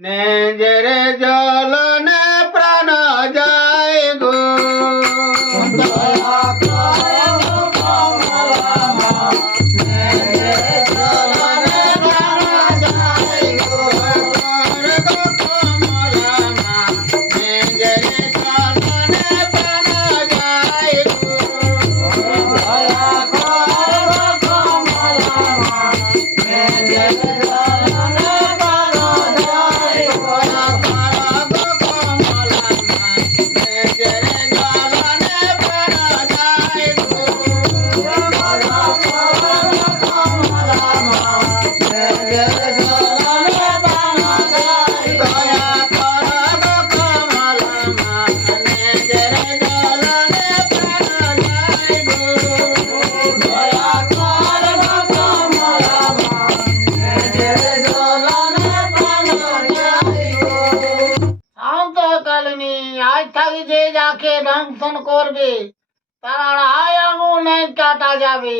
নিজের জ্বলনে প্রাণ যায় গো দয়া করে গো কমলা মা নিজের জ্বলনে প্রাণ যায় গো করে গো কমলা মা নিজের জ্বলনে প্রাণ যায় গো দয়া করে গো কমলা মা নিজের জ্বলনে প্রাণ যায় গো দয়া করে গো কমলা মা নিজের জ্বলনে প্রাণ যায় গো দয়া করে গো কমলা মা নিজের জ্বলনে প্রাণ যায় দয়া করে গো কমলা মা নিজের জ্বলনে প্রাণ যায় গো দয়া করে গো কমলা মা নিজের জ্বলনে প্রাণ যায় গো। শান্তকালিনী আজ থাকি যে যাকে দংশন করবে তার আয় আগুনে কাটা যাবে।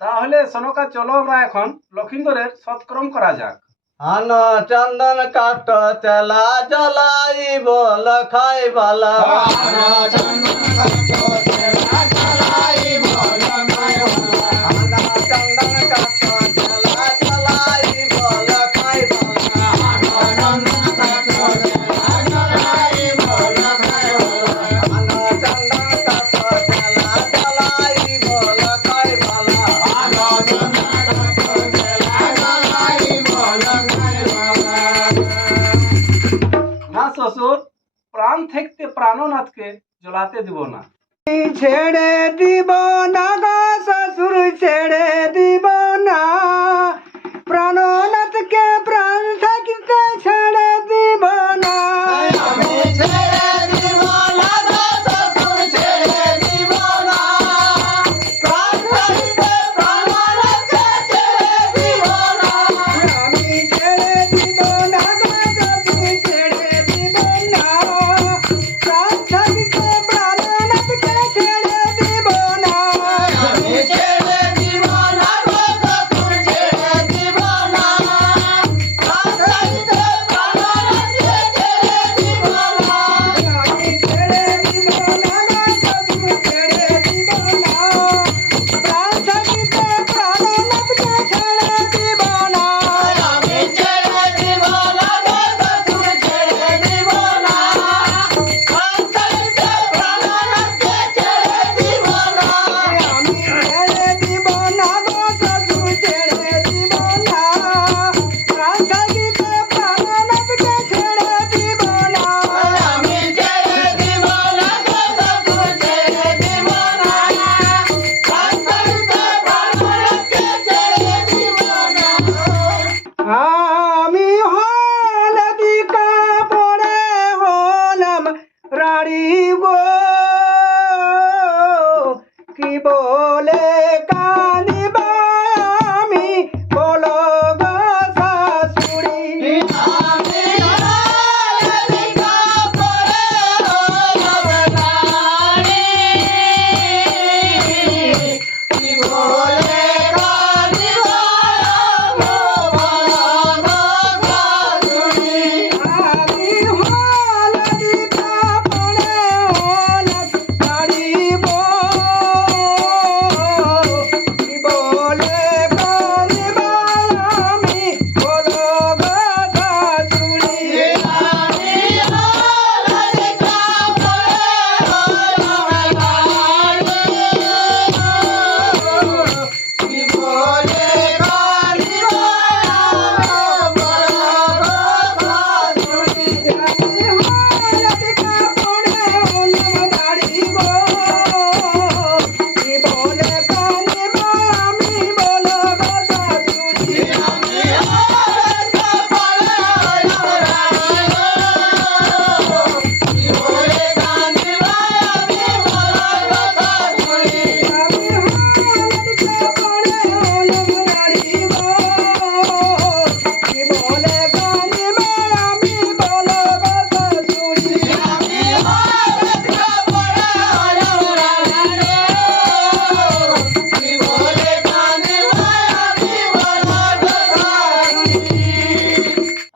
তাহলে সনকা চলো আমরা এখন লক্ষিন্দরের সৎকর্ম করা যাক। আন চন্দন কাঠ তেলা জ্বলাইব লখাই বালা চন্দন কাঠ তেলা জ্বলাইব লখাই বালা চন্দন কাঠ তেলা জ্বলাইব লখাই বালা চন্দন কাঠ তেলা জ্বলাইব লখাই বালা চন্দন কাঠ তেলা জ্বলাইব লখাই বালা চন্দন কাঠ তেলা জ্বলাইব লখাই বালা। না শ্বশুর, প্রাণ থাকতে প্রাণনাথকে জ্বলাতে দিব না। ছেড়ে দিব না গো শ্বশুর ছেড়ে দিব না প্রাণনাথকে প্রাণ থাকিতে ছেড়ে দিব না আমি ছেড়ে দিব না গো শ্বশুর ছেড়ে দিব না প্রাণ থাকিতে প্রাণনাথকে ছেড়ে দিব না আমি ছেড়ে দিব না গো শ্বশুর ছেড়ে দিব না প্রাণ থাকিতে প্রাণনাথকে ছেড়ে দিব না আমি ছেড়ে দিব না গো শ্বশুর ছেড়ে দিব না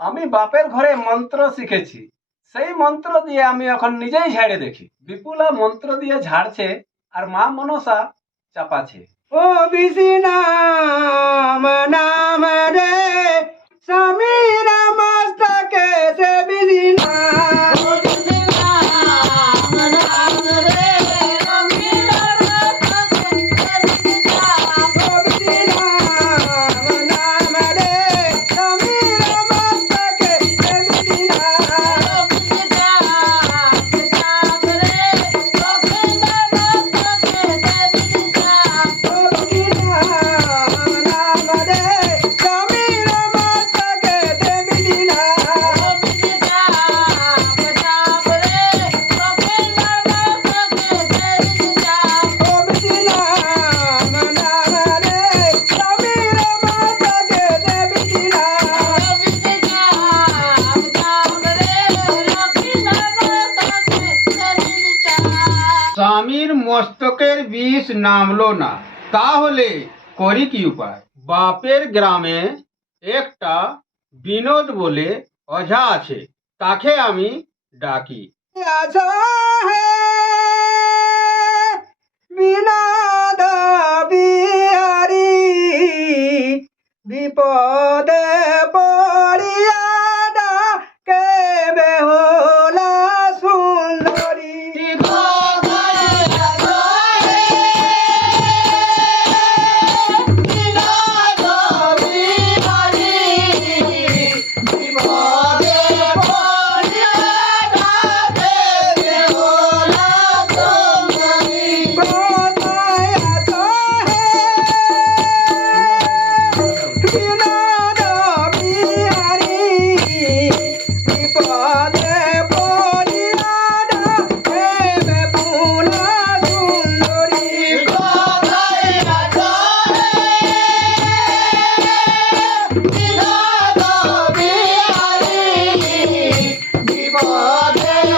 আমি বাপের ঘরে মন্ত্র শিখেছি, সেই মন্ত্র দিয়ে আমি এখন নিজেই ঝাড়ে দেখি। বিপুলা মন্ত্র দিয়ে ঝাড়ছে আর মা মনসা চাপাছে। ও বিজি নাম নাম রে সমীর মস্তকে সে বিজি নাম ও বিজি নাম নাম রে সমীর মস্তকে সে বিজি নাম। ও বিজি নাম নাম রে সমীর মস্তকে সে বিজি নাম ও বিজি নাম নাম রে সমীর মস্তকে সে বিজি নাম। ও বিজি নাম নাম রে সমীর মস্তকে সে বিজি নাম ও বিজি নাম নাম রে সমীর মস্তকে সে বিজি নাম। ও বিজি নাম নাম রে সমীর মস্তকে সে বিজি নাম স্বামীর মস্তকের বিষ নামলো না, তাহলে করি কি উপায়? বাপের গ্রামে একটা বিনোদ বলে ওঝা আছে, তাকে আমি ডাকি। আছো হে বিনোদ বিহারী বিপদে পড়িয়া ডাকে বেহুলা সুন্দরী কোথায় আছো হে বিনোদ বিহারী বিপদে পড়িয়া ডাকে বেহুলা সুন্দরী কোথায় আছো হে বিনোদ বিহারী বিপদে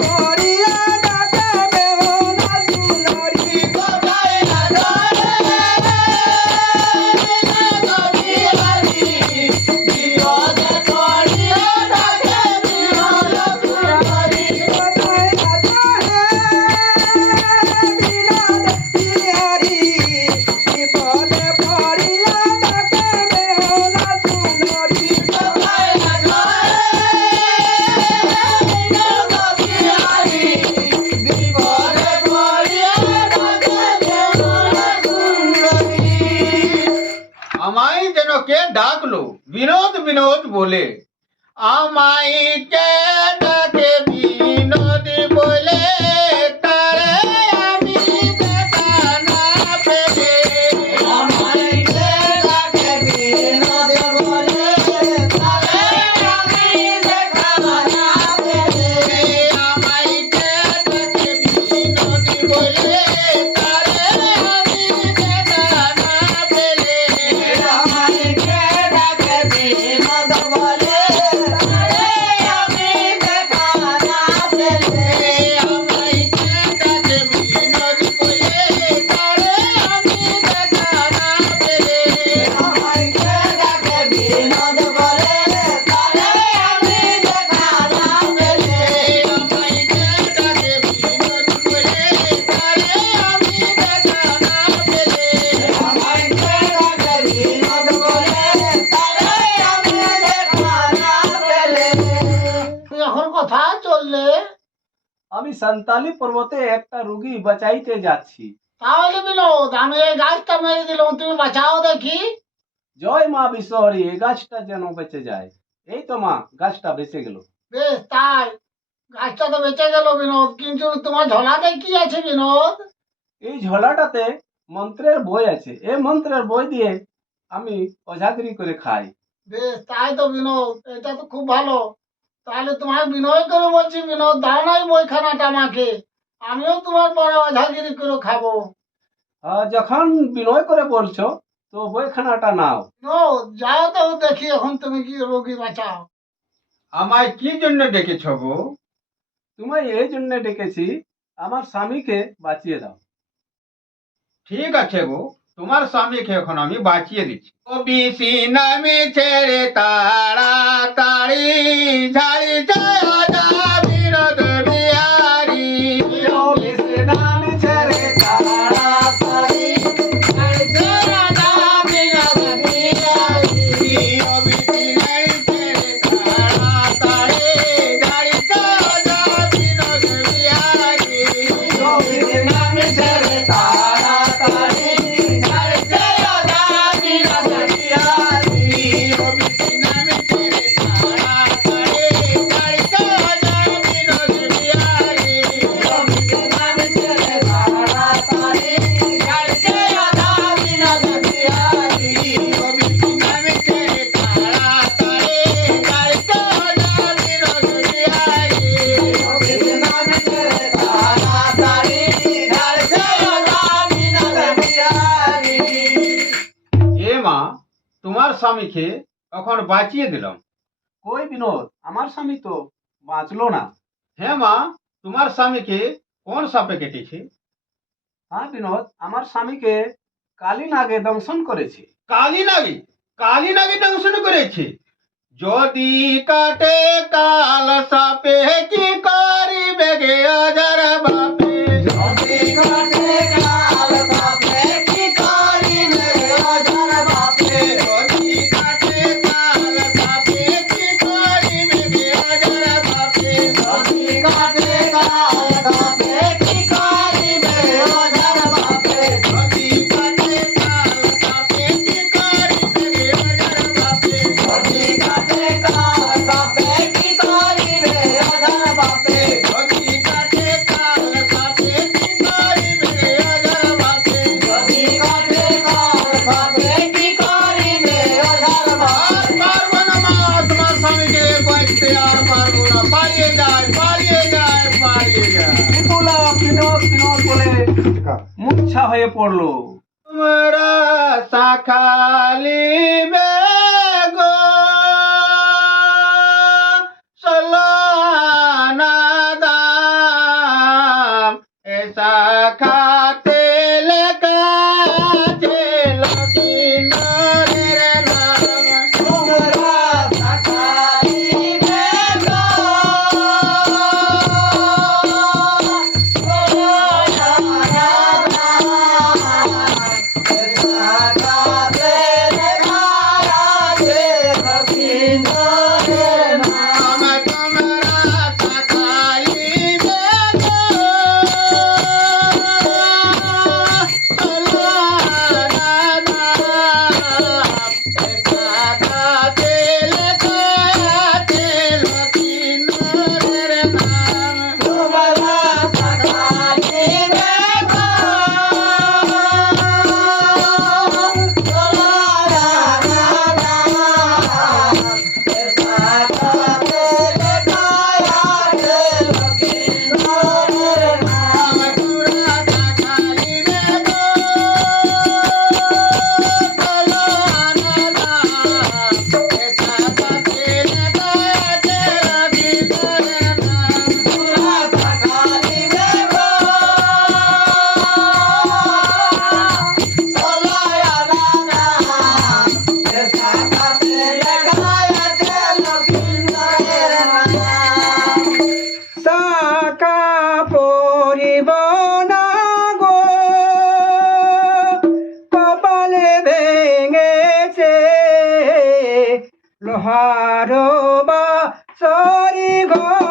পড়িয়া ডাকে বেহুলা সুন্দরী কোথায় আছো হে বিনোদ বিহারী বিপদে পড়িয়া ডাকে বেহুলা সুন্দরী আমায় যেন কে ডাকলো বিনোদ বিনোদ বলে, আমায় কে ডাকে বিনোদ বলে, তারে আমি দেখা না পেলে। আমায় কে ডাকে বিনোদ বলে, তারে আমি দেখা না পেলে। আমায় কে ডাকে বিনোদ বলে, তারে আমি দেখা না পেলে। আমায় কে ডাকে বিনোদ বলে, তারে আমি দেখা না পেলে। তুই এখন কোথায় চললে? আমি সান্তালি পর্বতে একটা রুগী বাঁচাইতে যাচ্ছি। তাহলে বিনোদ আমি এই গাছটা মেরে দিলাম, তুমি বাঁচাও দেখি। জয় মা বিশ্বহরি, এই গাছটা যেন বেঁচে যায়। এই তো মা, গাছটা বেঁচে গেল। বেশ তাই, গাছটা তো বেঁচে গেল বিনোদ, কিন্তু তোমার ঝোলাতে কি আছে বিনোদ? এই ঝোলাটাতে মন্ত্রের বই আছে, এই মন্ত্রের বই দিয়ে আমি ওঝাগিরি করে খাই। বেশ তাই তো বিনোদ, এটা তো খুব ভালো। তাহলে তোমার বিনয় করে বলছি বিনোদ, দাও নাই বইখানাটা আমাকে, আমিও তোমার পরে অঝাগিরি করে খাবো। যখন বিনয় করে বলছো তো বইখানাটা নাও। বিনোদ যাও তো দেখি এখন তুমি কি রোগী বাঁচাও। আমায় কি জন্য ডেকেছ গো? তোমায় এই জন্য ডেকেছি, আমার স্বামীকে বাঁচিয়ে দাও। ঠিক আছে গো, তোমার স্বামীকে এখন আমি বাঁচিয়ে দিচ্ছি। ও বিশি নামে ছেড়ে তাড়াতাড়ি ঝাড়ি যায় আজা বিনোদ বিহারি। ও বিশি নামে ছেড়ে তাড়াতাড়ি ঝাড়ি যায় আজা বিনোদ বিহারি। ও বিশি নামে ছেড়ে তাড়াতাড়ি ঝাড়ি যায় আজা বিনোদ বিহারি। ও বিশি নামে ছেড়ে তাড়াতাড়ি ঝাড়ি যায় আজা বিনোদ বিহারি। ও বিশি নামে ছেড়ে তাড়াতাড়ি ঝাড়ি যায় আজা বিনোদ বিহারি। ও বিশি নামে ছেড়ে তাড়াতাড়ি ঝাড়ি যায় আজা বিনোদ বিহারি। ও বিশি নামে ছেড়ে তাড়াতাড়ি ঝাড়ি যায় আজা বিনোদ বিহারি। ও বিশি নামে ছেড়ে তাড়াতাড়ি ঝাড়ি যায় আজা বিনোদ বিহারি। এ মা, তোমার স্বামীকে এখন বাঁচিয়ে দিলাম। কই বিনোদ, আমার স্বামী তো বাঁচলো না। হ্যাঁ মা, তোমার স্বামীকে কোন সাপে কেটেছে? হ্যাঁ বিনোদ, আমার স্বামীকে কালী নাগে দংশন করেছে। কালী নাগি, কালী নাগি দংশন করেছে। যদি কাটে কাল সাপে কি করিবে গে অজর বাপে। যদি কাটে কাল সাপে কি করিবে অজর বাপে। যদি কাটে কাল সাপে কি করিবে গে অজর বাপে। যদি কাটে কাল সাপে কি করিবে অজর বাপে। যদি কাটে কাল সাপে কি করিবে গে অজর বাপে। যদি কাটে কাল সাপে কি করিবে অজর বাপে। যদি কাটে কাল সাপে কি করিবে গে অজর বাপে। যদি কাটে কাল সাপে কি করিবে অজর বাপে। পারবো না মা, তোমার স্বামীকে বাঁচতে আর পারবো না। পালিয়ে যায়, পালিয়ে যায়, পালিয়ে যায়। বিপুলা বিনোদ বিনোদ বলে মূর্ছা হয়ে পড়লো। তোমরা শাখালি বেগো সলানা দাম এ শাখাতে লেখা আছে লক্ষ্মীন্দরের নাম। তোমরা শাখালি বেগো সলানা দাম এ শাখাতে লেখা আছে লক্ষ্মীন্দরের নাম। তোমরা শাখালি বেগো সলানা দাম এ শাখাতে লেখা আছে লক্ষ্মীন্দরের নাম। তোমরা শাখালি বেগো সলানা দাম এ শাখাতে লেখা আছে লক্ষ্মীন্দরের নাম। তোমরা শাখালি বেগো সলানা দাম এ শাখাতে লেখা আছে লক্ষ্মীন্দরের নাম। তোমরা শাখালি বেগো সলানা দাম এ শাখাতে লেখা আছে লক্ষ্মীন্দরের নাম। শাখা পরিব না গো কপালে ভেঙেছে লোহার বা সরি ঘর